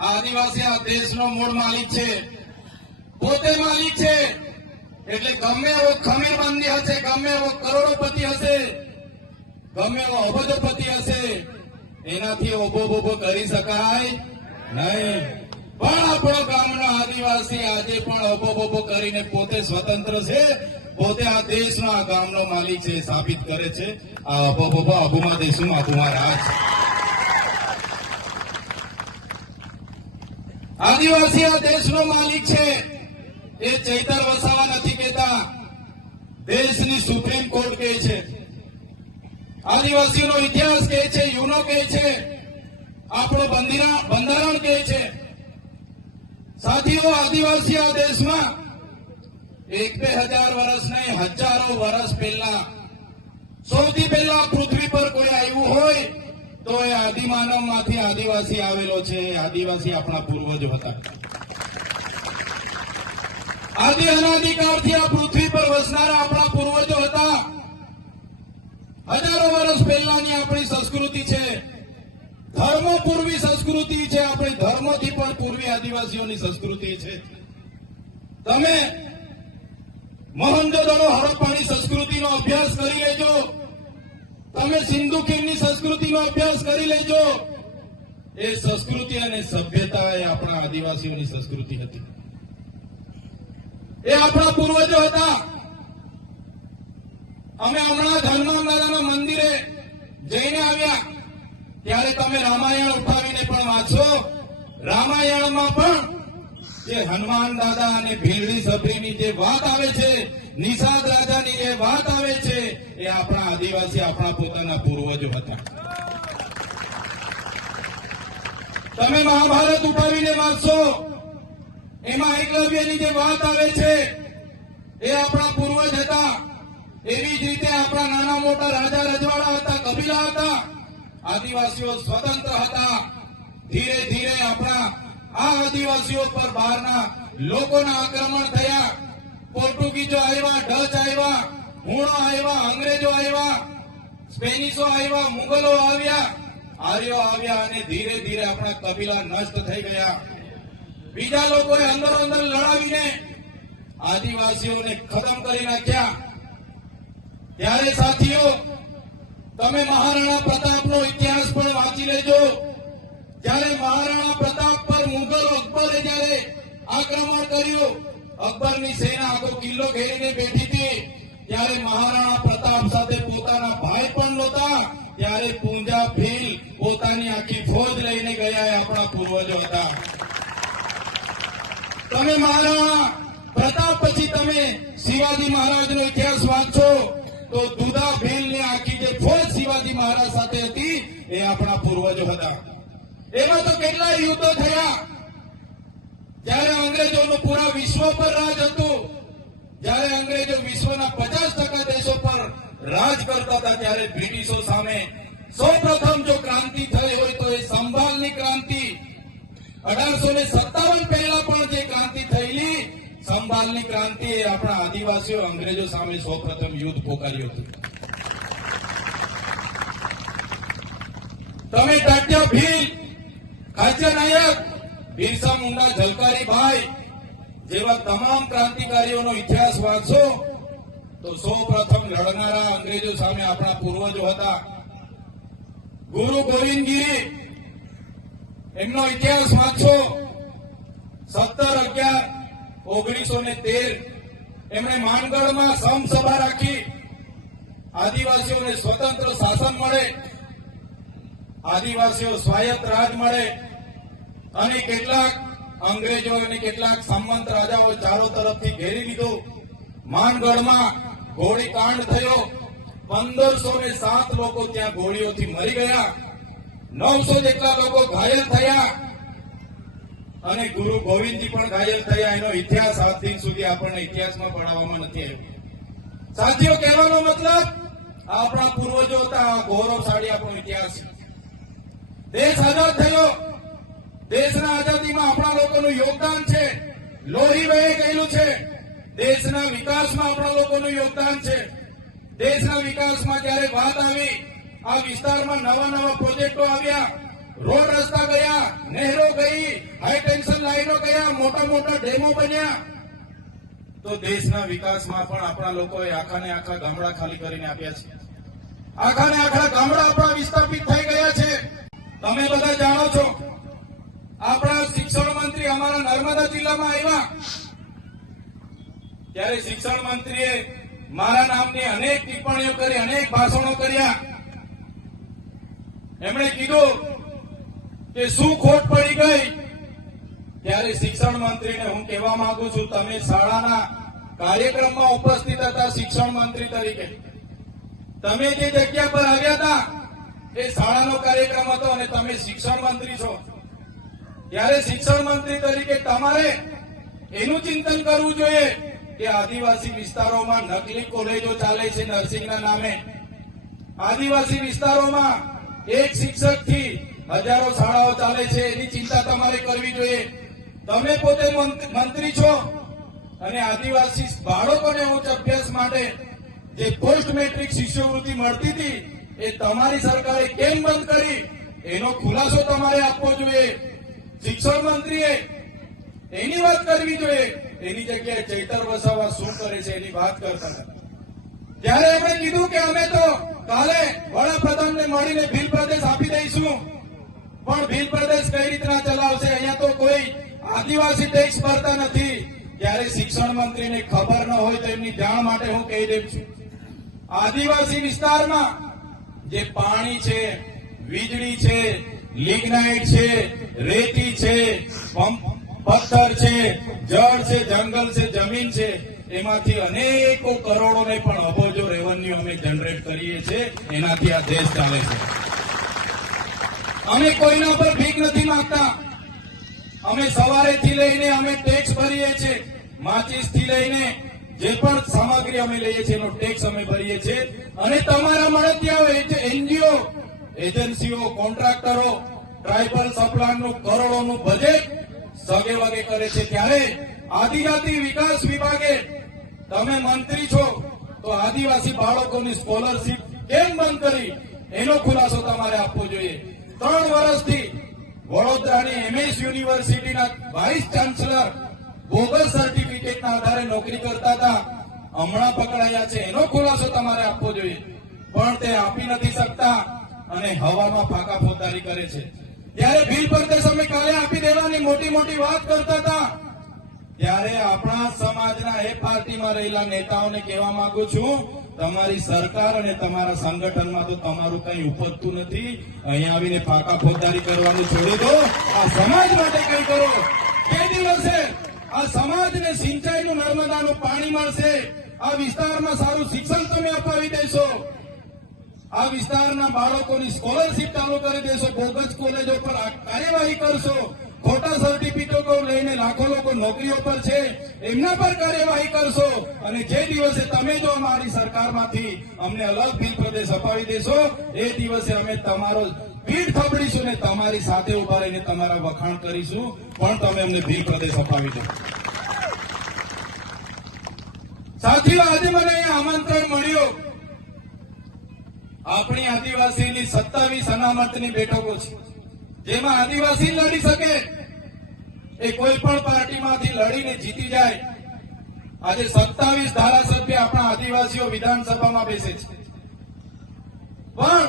આદિવાસી આ દેશનો મૂળ માલિક છે, પોતે માલિક છે. એટલે ગમે એવો ખમીરબંધી હશે, ગમે એવો કરોડોપતિ હશે, ગમે એવો અબજોપતિ હશે, એનાથી ઓબો બોબો કરી શકાય નહીં. પણ આપણો ગામનો આદિવાસી આજે પણ ઓબો બોબો કરીને પોતે સ્વતંત્ર છે, પોતે આ દેશનો આ ગામનો માલિક છે, સાબિત કરે છે. આ ઓબો બોબો આબુમાં દેશું, આબુમાં રાજ. આદિવાસી આ દેશનો માલિક છે. એ ચૈતર વસાવા નથી કહેતા, દેશની સુપ્રીમ કોર્ટ કહે છે. આદિવાસીનો ઇતિહાસ કહે છે, યુનો કહે છે, આપણો બંધારણ કહે છે. સાથીઓ, આદિવાસી આ દેશમાં 1-2 વર્ષ નહીં, હજારો વર્ષ પહેલા, સૌથી પહેલા પૃથ્વી પર કોઈ આવ્યું હોય તો એ આદિમાનવમાંથી આદિવાસી આવેલો છે. આદિવાસી આપણા પૂર્વજો હતા. આદિ અનાદિકાળથી આ પૃથ્વી પર વસનારા આપણા પૂર્વજો હતા. હજારો વર્ષ પહેલાની આપણી સંસ્કૃતિ છે, ધર્મો પૂર્વી સંસ્કૃતિ છે. આપણી ધર્મોથી પણ પૂર્વી આદિવાસીઓની સંસ્કૃતિ છે. તમે મોહેન્જો-દડો હડપ્પાની સંસ્કૃતિનો અભ્યાસ કરી લેજો, તમે સિંધુ ખીણની સંસ્કૃતિનો અભ્યાસ કરી લેજો. એ સંસ્કૃતિ અને સભ્યતા એ આપણા આદિવાસીઓની સંસ્કૃતિ હતી. એ આપણા પૂર્વજો હતા. અમે હમણાં હનુમાન દાદાના મંદિરે જઈને આવ્યા ત્યારે તમે રામાયણ ઉઠાવીને પણ વાંચો. રામાયણમાં પણ જે હનુમાન દાદા અને ભીલડી સભરીની જે વાત આવે છે, નિષાદ રાજાની જે વાત આવે છે, એ આપણા આદિવાસી આપણા પોતાના પૂર્વજો હતા. તમે મહાભારત ઉઠાવીને વાંચશો, એમાં એકલવ્યની જે વાત આવે છે એ આપણા પૂર્વજ હતા. એવી જ રીતે આપણા નાના મોટા રાજા રજવાડા હતા, કબીલા હતા. આદિવાસીઓ સ્વતંત્ર હતા. ધીરે ધીરે આપણા આ આદિવાસીઓ પર બહારના લોકોના આક્રમણ થયા. પોર્ટુગીઝો આવ્યા, ડચ આવ્યા, હુણો આવ્યા, અંગ્રેજો આવ્યા, સ્પેનિશો આવ્યા, મુગલો આવ્યા, આર્યો આવ્યા અને ધીરે ધીરે આપણા કબીલા નષ્ટ થઈ ગયા. બીજા લોકોએ અંદરો અંદર લડાવીને આદિવાસીઓને ખતમ કરી નાખ્યા. ત્યારે સાથીઓ, તમે મહારાણા પ્રતાપનો ઇતિહાસ પણ વાંચી લેજો. જ્યારે મહારાણા પ્રતાપ પર મુગલ અકબરે જયારે આક્રમણ કર્યું, અકબરની સેના આખો કિલ્લો ઘેરીને બેઠી હતી, ત્યારે મહારાણા પ્રતાપ સાથે પોતાના ભાઈ પણ નહોતા. ત્યારે પૂંજા ભીલ પોતાની આખી ફોજ લઈને ગયા. એ આપણા પૂર્વજો હતા. તમે મહારાણા પ્રતાપ પછી તમે શિવાજી મહારાજનો ઇતિહાસ વાંચો તો દુધા ભીલની આખી જે ફોજ શિવાજી મહારાજ સાથે હતી એ આપણા પૂર્વજો હતા. એમાં તો કેટલા યુદ્ધો થયા. જ્યારે અંગ્રેજોનું પૂરા વિશ્વ પર રાજ હતું, જ્યારે અંગ્રેજો વિશ્વના 50% દેશો પર રાજ કરતા હતા, ત્યારે બ્રિટિશો સામે સૌપ્રથમ જો ક્રાંતિ થઈ હોય તો એ સંભાલની ક્રાંતિ. 1857 પહેલા પણ જે ક્રાંતિ થયેલી સંભાલની ક્રાંતિ, એ આપણા આદિવાસીઓ અંગ્રેજો સામે સૌપ્રથમ યુદ્ધ પોકાર્યું હતું. તમે તાત્યા ભીલ, ખાચર નાયક, બિરસા મુંડા, ઝલકારી ભાઈ જેવા તમામ ક્રાંતિકારીઓનો ઇતિહાસ વાંચો તો સૌપ્રથમ લડનારા અંગ્રેજો સામે આપણા પૂર્વજો હતા. ગુરુ ગોવિંદગીરી, એમનો ઇતિહાસ વાંચો. 17/11/1913 એમણે માનગઢમાં સમસભા રાખી. આદિવાસીઓને સ્વતંત્ર શાસન મળે, આદિવાસીઓ સ્વાયત્ત રાજ મળે અને કેટલાક અંગ્રેજો અને કેટલાક સામંત રાજાઓ ચારો તરફથી ઘેરી લીધો. માનગઢમાં ગોળીકાંડ થયો. 1507 લોકો ત્યાં ગોળીઓથી મરી ગયા. 900 જેટલા લોકો ઘાયલ થયા અને ગુરુ ગોવિંદજી પણ ઘાયલ થયા. એનો ઇતિહાસ આજ દિન સુધી આપણને ઇતિહાસમાં ભણાવવામાં નથી આવ્યો. સાથીઓ, કહેવાનો મતલબ આપણા પૂર્વજો હતા. આ ગૌરવશાળી આપણો ઇતિહાસ છે. દેશ આઝાદ થયો, દેશના આઝાદીમાં આપણા લોકોનું યોગદાન છે. લોહી વહી ગયેલું છે. દેશના વિકાસમાં આપણા લોકોનું યોગદાન છે. દેશના વિકાસમાં જ્યારે વાત આવી, આ વિસ્તારમાં નવા નવા પ્રોજેક્ટો આવ્યા. રોડ રસ્તા ગયા, નહેરો ગઈ, હાઈ ટેન્શન લાઈનો ગયા, મોટા મોટા ડેમો બન્યા. તો દેશના વિકાસમાં પણ આપણા લોકોએ આખા ને આખા ગામડા ખાલી કરીને આપ્યા છે. આખા ને આખા ગામડા આપણા વિસ્થાપિત થઈ ગયા છે. તમે બધા જાણો છો, આપણા શિક્ષણ મંત્રી અમારા નર્મદા જિલ્લામાં આવ્યા ત્યારે શિક્ષણ મંત્રીએ મારા નામની અનેક ટિપ્પણીઓ કરી, અનેક ભાષણો કર્યા. એમણે કીધું કે શું ખોટ પડી ગઈ. ત્યારે શિક્ષણ મંત્રીને હું કહેવા માંગુ છું, તમે શાળાના કાર્યક્રમમાં ઉપસ્થિત હતા શિક્ષણ મંત્રી તરીકે. તમે જે જગ્યા પર આવ્યા હતા એ શાળાનો કાર્યક્રમ હતો અને તમે શિક્ષણ મંત્રી છો. ત્યારે શિક્ષણ મંત્રી તરીકે તમારે એનું ચિંતન કરવું જોઈએ કે આદિવાસી વિસ્તારોમાં નકલી કોલેજો ચાલે છે નર્સિંગના નામે. આદિવાસી વિસ્તારોમાં એક શિક્ષકથી હજારો શાળાઓ ચાલે છે, એની ચિંતા તમારે કરવી જોઈએ. તમે પોતે મંત્રી છો અને આદિવાસી બાળકોને ઉચ્ચ અભ્યાસ માટે જે પોસ્ટ મેટ્રિક શિષ્યવૃત્તિ મળતી હતી એ તમારી સરકારે કેમ બંધ કરી, એનો ખુલાસો તમારે આપવો જોઈએ. શિક્ષણ મંત્રીએ એની વાત કરવી જોઈએ. એની જગ્યાએ ચૈતર વસાવા શું કરે છે એની વાત કરતા હતા. ત્યારે એમણે કીધું કે અમે તો કાલે વડાપ્રધાનને મળીને ભીલ પ્રદેશ આપી દઈશું. પણ ભીલ પ્રદેશ કઈ રીતના ચલાવશે? અહીંયા તો કોઈ આદિવાસી ટેક્સ ભરતા નથી. ત્યારે શિક્ષણ મંત્રીને ખબર ન હોય તો એમની જાણ માટે હું કહી દઉં છું, આદિવાસી વિસ્તારમાં જે પાણી છે, વીજળી છે, લિગ્નાઇટ છે, રેતી છે, પથ્થર છે, જળ છે, જંગલ છે, જમીન છે, એમાંથી અનેકો કરોડો ને પણ અબજો રેવન્યુ અમે જનરેટ કરીએ છીએ. એનાથી આ દેશ ચાલે છે. અમે કોઈના પર ભીખ નથી માંગતા. અમે સવારેથી લઈને અમે ટેક્સ ભરીએ છીએ. માચીસ થી લઈને જે પણ સામગ્રી અમે લઈએ છીએ એનો ટેક્સ અમે ભરીએ છીએ. અને તમારા મળતિયાઓ, એનજીઓ, એજન્સીઓ, કોન્ટ્રાક્ટરો ટ્રાઇબલ સપ્લાયનું કરોડોનું બજેટ સગે વગે કરે છે. ત્યારે આદિજાતિ વિકાસ વિભાગે, તમે મંત્રી છો તો આદિવાસી બાળકોની સ્કોલરશીપ કેમ બંધ કરી એનો ખુલાસો તમારે આપવો જોઈએ. 3 વર્ષથી વડોદરાની એમએસ યુનિવર્સિટીના વાઇસ ચાન્સલર બોગસ સર્ટિફિકેટના આધારે નોકરી કરતા હતા, હમણાં પકડાયા છે. એનો ખુલાસો તમારે આપવો જોઈએ. પણ તે આપી નથી શકતા અને હવામાં ફાંકા ફોદારી કરે છે. ત્યારે ભીલ પ્રદેશ અમે કાલે આપી દેવાની મોટી મોટી વાત કરતા હતા. ત્યારે આપણા સમાજના એ પાર્ટીમાં રહેલા નેતાઓને કહેવા માંગુ છું, તમારી સરકાર અને તમારા સંગઠનમાં તો તમારું કઈ ઉપજતું નથી. અહીંયા આવીને ફાંકા ફોજદારી કરવાનું છોડી દો. આ સમાજ માટે કઈ કરો. તે દિવસે આ સમાજને સિંચાઈનું નર્મદાનું પાણી મળશે. આ વિસ્તારમાં સારું શિક્ષણ તમે અપાવી દેશો. આ વિસ્તારના બાળકોની સ્કોલરશીપ ચાલુ કરી દેશો. બોગસ કોલેજો પર કાર્યવાહી કરશો. ખોટા સર્ટિફિકેટો લઈને લાખો લોકો નોકરીઓ પર છે, એમના પર કાર્યવાહી કરશો. અને જે દિવસે તમે જો અમારી સરકારમાંથી અમને અલગ ભીલ પ્રદેશ અપાવી દેશો, એ દિવસે અમે તમારો પીઠ થબડીશું ને તમારી સાથે ઉભા રહીને તમારા વખાણ કરીશું. પણ તમે અમને ભીલ પ્રદેશ અપાવી દો. સાથીઓ, આજે મને અહીંયા આમંત્રણ મળ્યું. આપણી આદિવાસીની 27 અનામતની બેઠકો છે, જેમાં આદિવાસી લડી શકે. એ કોઈ પણ પાર્ટીમાંથી લડીને જીતી જાય. આજે 27 ધારાસભ્ય આપણા આદિવાસીઓ વિધાનસભામાં બેસે છે. પણ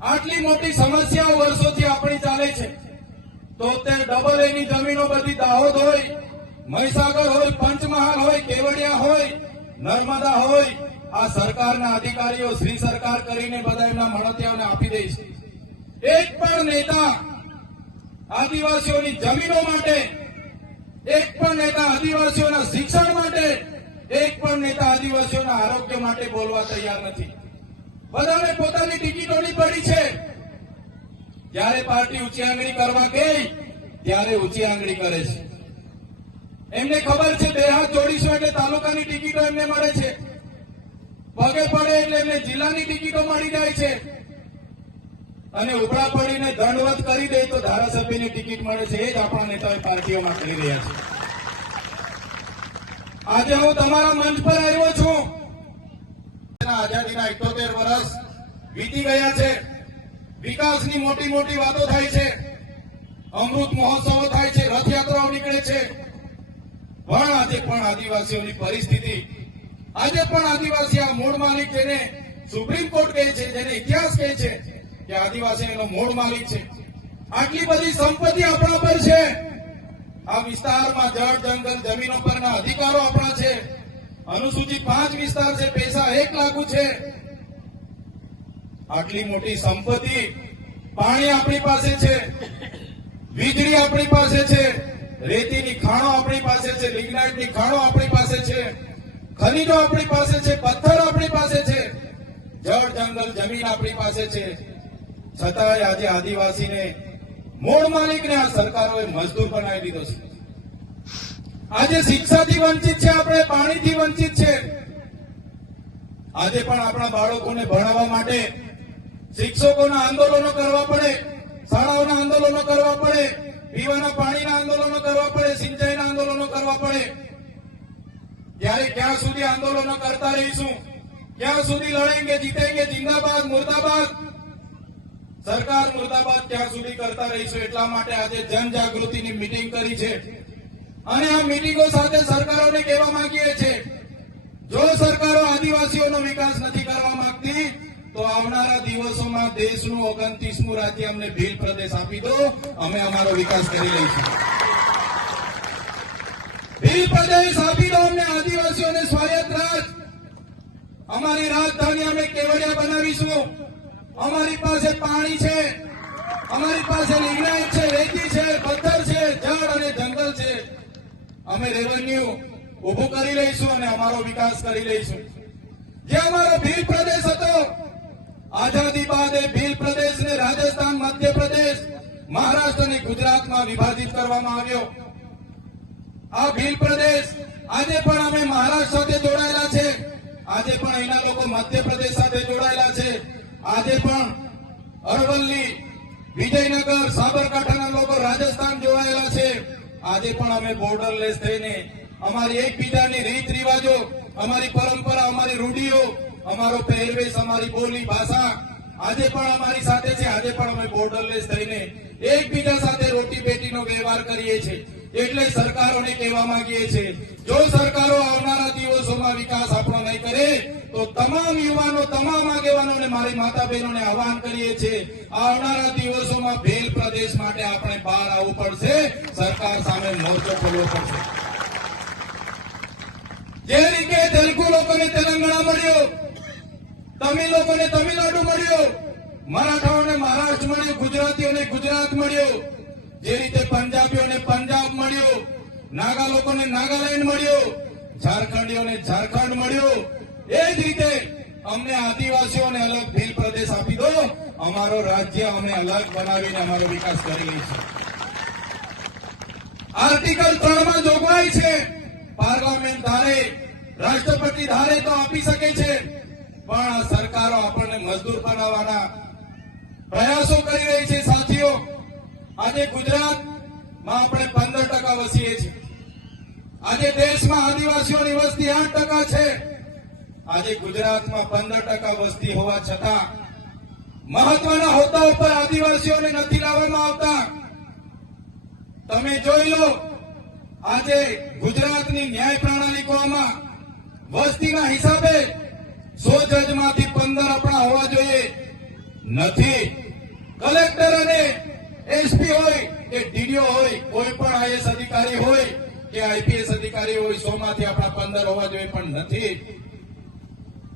આટલી મોટી સમસ્યાઓ વર્ષોથી આપણી ચાલે છે. તો તે ડબલ એની જમીનો બધી દાહોદ હોય, મહીસાગર હોય, પંચમહાલ હોય, કેવડિયા હોય, નર્મદા હોય, આ સરકારના અધિકારીઓ શ્રી સરકાર કરીને બધા એમના મળતિયાઓને આપી દે છે. એક પણ નેતા આદિવાસીઓની જમીનો માટે, એક પણ નેતા આદિવાસીઓના શિક્ષણ માટે, એક પણ નેતા આદિવાસીઓના આરોગ્ય માટે બોલવા તૈયાર નથી. બધાને પોતાની ટિકિટોની પડી છે. જ્યારે પાર્ટી ઊંચી આંગળી કરવા ગઈ ત્યારે ઊંચી આંગળી કરે છે. એમને ખબર છે 2 હાથ જોડીશું એટલે તાલુકાની ટિકિટો એમને મળે છે. પગે પડે એટલે એમને જિલ્લાની ટિકિટો મળી જાય છે. અને ઉપડા પડીને દંડવત કરી દે તો ધારાસભ્યની ટિકિટ મળે છે. એ જ આપણા નેતાઓ પાર્ટીઓમાં કરી રહ્યા છે. આજે હું તમારા મંચ પર આવ્યો છું. આઝાદીના 78 વર્ષ વીતી ગયા છે. વિકાસની મોટી મોટી વાતો થાય છે, અમૃત મહોત્સવો થાય છે, રથયાત્રાઓ નીકળે છે, પણ આજે પણ આદિવાસીઓની પરિસ્થિતિ, આજે પણ આદિવાસી આ મૂળ માલિક જેને સુપ્રીમ કોર્ટ કહે છે, જેને ઇતિહાસ કહે છે કે આદિવાસી એનો મૂળ માલિક છે, આટલી બધી સંપત્તિ આપણા પર છે, આ વિસ્તારમાં જળ જંગલ જમીનો પરના અધિકારો આપણા છે, અનુસૂચિત 5 વિસ્તાર છે, પૈસા 1 લાખ છે, આટલી મોટી સંપત્તિ, પાણી આપણી પાસે છે, વીજળી આપણી પાસે છે, રેતીની ખાણો આપણી પાસે છે, લિગ્નાઇટની ખાણો આપણી પાસે છે, ખનીજો આપણી પાસે છે, પથ્થર આપણી પાસે છે, જળ જંગલ જમીન આપણી પાસે છે, છતાંય આજે આદિવાસીને મૂળ માલિકને આ સરકારોએ મજદૂર બનાવી દીધો છે. આજે શિક્ષાથી વંચિત છે, આપણે પાણીથી વંચિત છે. આજે પણ આપણા બાળકોને ભણાવવા માટે શિક્ષકોના આંદોલનો કરવા પડે, શાળાઓના આંદોલનો કરવા પડે, પીવાના પાણીના આંદોલનો કરવા પડે, સિંચાઈના આંદોલનો કરવા પડે. ત્યારે ક્યાં સુધી આંદોલનો કરતા રહીશું? ક્યાં સુધી લડેંગે જીતેંગે જિંદાબાદ મુર્દાબાદ? સરકાર મુર્દાબાદ ક્યાં સુધી કરતા રહીશું? એટલા માટે આજે જનજાગૃતિની મીટિંગ કરી છે અને આ મીટિંગો સાથે સરકારોને કહેવા માંગીએ છીએ, જો સરકારો આદિવાસીઓનો વિકાસ નથી કરવા માંગતી તો આવનારા દિવસોમાં દેશનું 29મું રાજ્ય અમને ભીલ પ્રદેશ આપી દો, અમે અમારો વિકાસ કરી લઈશું. ભીલ પ્રદેશ આપી દો અમને, આદિવાસીઓને સ્વાયત્ત રાજ, અમારી રાજધાની અમે કેવડિયા બનાવીશું. અમારી પાસે પાણી છે, અમારી પાસે લિગ્નાઇટ છે, રેતી છે, પથ્થર છે, જળ અને જંગલ છે. અમે રેવન્યુ ઉભું કરી લઈશું અને અમારો વિકાસ કરી લઈશું. જે અમારો ભીલ પ્રદેશ હતો, આઝાદી બાદ એ ભીલ પ્રદેશને રાજસ્થાન, મધ્યપ્રદેશ, મહારાષ્ટ્ર અને ગુજરાતમાં વિભાજિત કરવામાં આવ્યો. આ ભીલ પ્રદેશ આજે પણ અમે મહારાષ્ટ્ર સાથે જોડાયેલા છે, આજે પણ એના લોકો મધ્યપ્રદેશ સાથે જોડાયેલા છે, આજે પણ અરવલ્લી, વિજયનગર, સાબરકાંઠાના લોકો રાજસ્થાન જોડાયેલા છે. આજે પણ અમે બોર્ડરલેસ થઈને અમારી એકબીજાની રીત રિવાજો, અમારી પરંપરા, અમારી રૂઢિઓ, અમારો પહેરવેશ, અમારી બોલી ભાષા આજે પણ અમારી સાથે છે. આજે પણ અમે બોર્ડરલેસ થઈને એકબીજા સાથે રોટી બેટીનો વ્યવહાર કરીએ છીએ. એટલે સરકારોને કહેવા માંગીએ છીએ, જો સરકારો આવનારા દિવસોમાં વિકાસ આપણો નહીં કરે તો તમામ યુવાનો, તમામ આગેવાનોને, મારી માતા બહેનોને આહવાન કરીએ છીએ, આવનારા દિવસોમાં ભીલ પ્રદેશ માટે આપણે બહાર આવવું પડશે, સરકાર સામે મોરચો ખોલવો પડશે. જે રીતે તેલુગુ લોકોને તેલંગાણા મળ્યો, તમિલ લોકોને તમિલનાડુ મળ્યો, મરાઠાઓને મહારાષ્ટ્ર મળ્યું, ગુજરાતીઓને ગુજરાત મળ્યું, જે રીતે પંજાબીઓને પંજાબ મળ્યું, નાગા લોકોને નાગાલેન્ડ મળ્યું, ઝારખંડીઓને ઝારખંડ મળ્યું, એ જ રીતે અમને આદિવાસીઓને અલગ ભીલ પ્રદેશ આપી દો, અમારો રાજ્ય અમે અલગ બનાવીને અમારો વિકાસ કરી લઈશું. આર્ટિકલ 3 માં જોગવાઈ છે, પાર્લામેન્ટ ધારે, રાષ્ટ્રપતિ ધારે તો આપી શકે છે, પણ આ સરકારો આપણને મજદૂર બનાવવાના પ્રયાસો કરી રહી છે. સાથીઓ, આજે ગુજરાતમાં આપણે 15% વસીએ છીએ. આજે દેશમાં આદિવાસીઓની વસ્તી 8% છે. આજે ગુજરાતમાં 15% વસ્તી હોવા છતાં મહત્વના હોદ્દા ઉપર આદિવાસીઓને નથી લાવવામાં આવતા. તમે જોઈ લો, આજે ગુજરાતની ન્યાય પ્રણાલિકોમાં વસ્તીના હિસાબે 100 જજમાંથી 15 આપણા હોવા જોઈએ, નથી. કલેક્ટર અને એસપી હોય કે ડીડીઓ હોય, કોઈ પણ આઈએસ અધિકારી હોય કે આઈપીએસ અધિકારી હોય, 100 માંથી આપણા 15 હોવા જોઈએ, પણ નથી.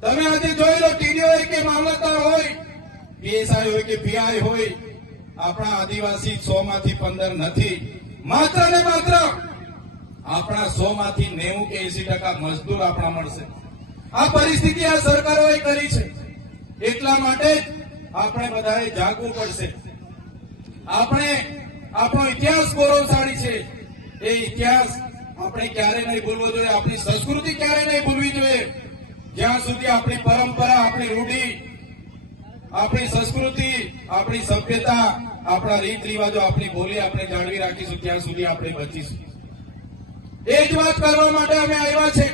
તમે આજે જોઈ લો, ટીડીઓ હોય કે મામલતદાર હોય, પીએસઆઈ હોય કે પીઆઈ હોય, આપણા આદિવાસી 100 માંથી 15 નથી. માત્ર ને માત્ર આપણા 100 માંથી 90 કે 80% મજદૂર આપણા મળશે. આ પરિસ્થિતિ આ સરકારોએ કરી છે. એટલા માટે આપણે બધાએ જાગવું પડશે. આપણે આપણો ઇતિહાસ ગૌરવશાળી છે, એ ઇતિહાસ આપણે ક્યારે નહીં ભૂલવો જોઈએ, આપણી સંસ્કૃતિ ક્યારે નહીં ભૂલવી જોઈએ. જ્યાં સુધી આપણી પરંપરા, આપણી રૂઢિ, આપણી સંસ્કૃતિ, આપણી સભ્યતા, આપણા રીત રિવાજો, આપણી બોલી આપણે જાળવી રાખીશું, ત્યાં સુધી આપણે બચીશું. એ જ વાત કરવા માટે અમે આવ્યા છે.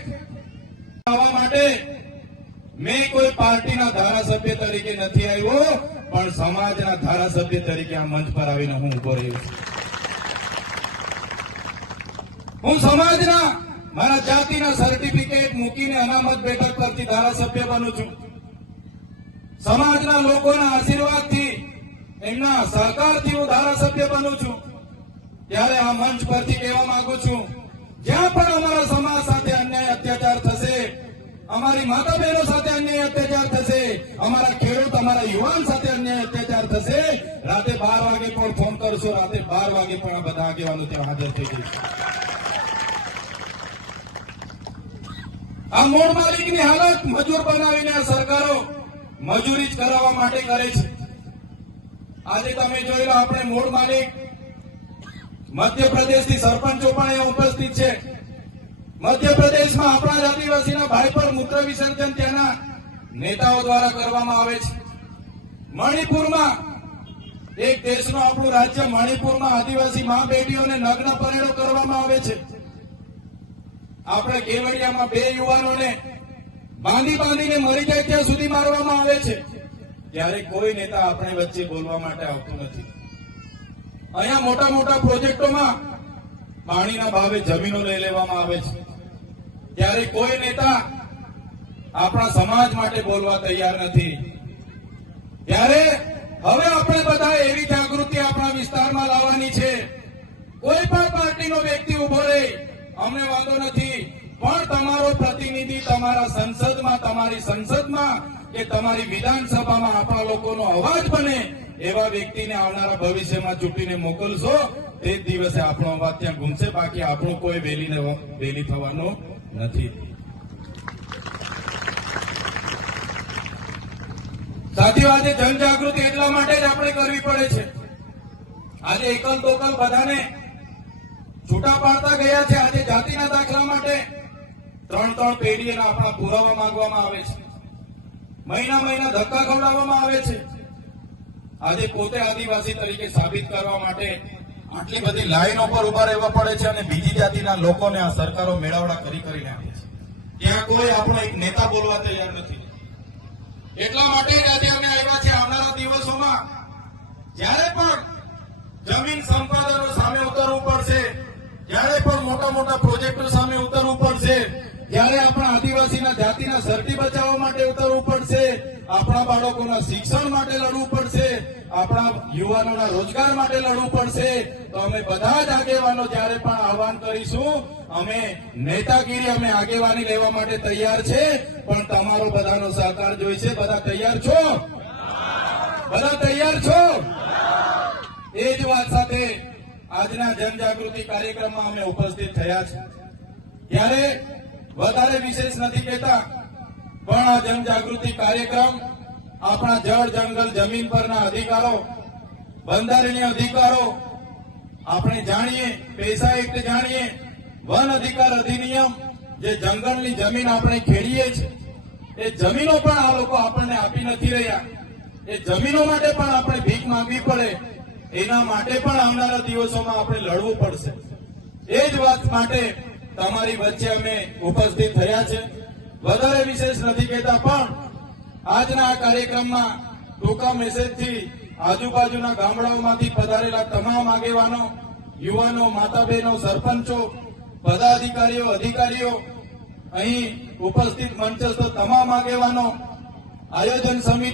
આવવા માટે મેં કોઈ પાર્ટીના ધારાસભ્ય તરીકે નથી આવ્યો, પણ પણ સમાજના ધારાસભ્ય તરીકે આ મંચ પર આવીને હું ઉભો રહ્યો છું. હું સમાજના મારા જાતિના સર્ટિફિકેટ મૂકીને અનામત બેઠક પરથી ધારાસભ્ય બનું છું. સમાજના લોકોના આશીર્વાદથી, એમના સહકારથી હું ધારાસભ્ય બનું છું. ત્યારે આ મંચ પરથી કહેવા માંગુ છું, જ્યાં પણ અમારા સમાજ સાથે અન્યાય અત્યાચાર થશે, અમારી માતા બહેનો સાથે અન્યાય અત્યાચાર થશે, અમારા ખેડૂત, અમારા યુવાન સાથે અન્યાય અત્યાચાર થશે, રાતે 12 વાગે પણ ફોન કરશો, રાતે 12 વાગે પણ આ બધા આગેવાનો ત્યાં હાજર થઈ જશે. આ મૂળ માલિકની હાલત મજૂર બનાવીને આ સરકારો મજૂરી જ કરાવવા માટે કરે છે. આજે તમે જોઈ લો, આપણે મૂળ માલિક મધ્યપ્રદેશથી સરપંચો પણ અહીંયા ઉપસ્થિત છે. મધ્યપ્રદેશમાં આપણા જ આદિવાસીના ભાઈ પર મૂત્ર વિસર્જન ત્યાંના નેતાઓ દ્વારા કરવામાં આવે છે. મણિપુરમાં, એક દેશનું આપણું રાજ્ય મણિપુરમાં આદિવાસી મા બેટીઓને નગ્ન પરેડો કરવામાં આવે છે. આપણે કેવડિયામાં 2 યુવાનોને બાંધીને મરી જાય ત્યાં સુધી મારવામાં આવે છે. ત્યારે કોઈ નેતા આપણે વચ્ચે બોલવા માટે આવતું નથી. અહીંયા મોટા મોટા પ્રોજેક્ટોમાં પાણીના ભાવે જમીનો લઈ લેવામાં આવે છે. ત્યારે કોઈ નેતા આપણા સમાજ માટે બોલવા તૈયાર નથી. ત્યારે હવે આપણે બધા એવી જાગૃતિ આપણા વિસ્તારમાં લાવવાની છે. કોઈ પણ પાર્ટીનો વ્યક્તિ ઉભો રહે, અમને વાંધો નથી, પણ તમારો પ્રતિનિધિ તમારા સંસદમાં, તમારી સંસદમાં કે તમારી વિધાનસભામાં આપણા લોકોનો અવાજ બને એવા વ્યક્તિને આવનારા ભવિષ્યમાં ચૂંટીને મોકલશો. તે જ દિવસે આપણો અવાજ ત્યાં ગુમશે. બાકી આપણું કોઈ વેલી થવાનું નથી. સાથીઓ, આજે જનજાગૃતિ એટલા માટે જ આપણે કરવી પડે છે. આજે એકલ દોકલ બધાને છૂટા પાડતા ગયા છે. આજે જાતિના દાખલા માટે 3 પેઢીના આપણા પુરાવા માંગવામાં આવે છે. મહિના ધક્કા ખવડાવવામાં આવે છે. આજે પોતે આદિવાસી તરીકે સાબિત કરવા માટે આટલી બધી લાઈનો પર ઉભા રહેવા પડે છે અને બીજી જાતિના લોકોને આ સરકારો મેળાવડા કરીને આપે છે. ત્યાં કોઈ આપણો એક નેતા બોલવા તૈયાર નથી. એટલા માટે જ આજે અમે આવ્યા છે. આવનારા દિવસોમાં જ્યારે પણ જમીન સંપાદનો સામે ઉતરવું પડશે, જ્યારે પણ મોટા પ્રોજેક્ટો સામે ઉતરવું પડશે, જ્યારે આપણા આદિવાસીના જાતિના સર્ટી બચાવવા માટે ઉતરવું પડશે, આપણા બાળકોના શિક્ષણ માટે લડવું પડશે, આપણા યુવાનોના રોજગાર માટે લડવું પડશે, તો અમે બધા જ આગેવાનો જ્યારે પણ આહવાન કરીશું, અમે નેતાગીરી, અમે આગેવાની લેવા માટે તૈયાર છે. પણ તમારો બધાનો સહકાર જોઈશે. બધા તૈયાર છો? બધા તૈયાર છો? એ જ વાત સાથે આજના જનજાગૃતિ કાર્યક્રમમાં અમે ઉપસ્થિત થયા છે. ત્યારે વધારે વિશેષ નથી કહેતા, પણ આ જનજાગૃતિ કાર્યક્રમ આપણા જળ, જંગલ, જમીન પરના અધિકારો, બંધારણીય અધિકારો આપણે જાણીએ, પેસા એક્ટ જાણીએ, વન અધિકાર અધિનિયમ, જે જંગલની જમીન આપણે ખેડીએ છીએ, એ જમીનો પણ આ લોકો આપણને આપી નથી રહ્યા. એ જમીનો માટે પણ આપણે ભીખ માંગવી પડે. એના માટે પણ આવનારા દિવસોમાં આપણે લડવું પડશે. એ જ વાત માટે તમારી વચ્ચે અમે ઉપસ્થિત થયા છે. વધારે વિશેષ નથી કહેતા, પણ આજના આ કાર્યક્રમમાં ટૂંકા મેસેજથી આજુબાજુના ગામડાઓમાંથી પધારેલા તમામ આગેવાનો, યુવાનો, માતા બહેનો, સરપંચો, પદાધિકારીઓ, અધિકારીઓ, અહીં ઉપસ્થિત મંચસ્થ તમામ આગેવાનો, આયોજન સમિતિ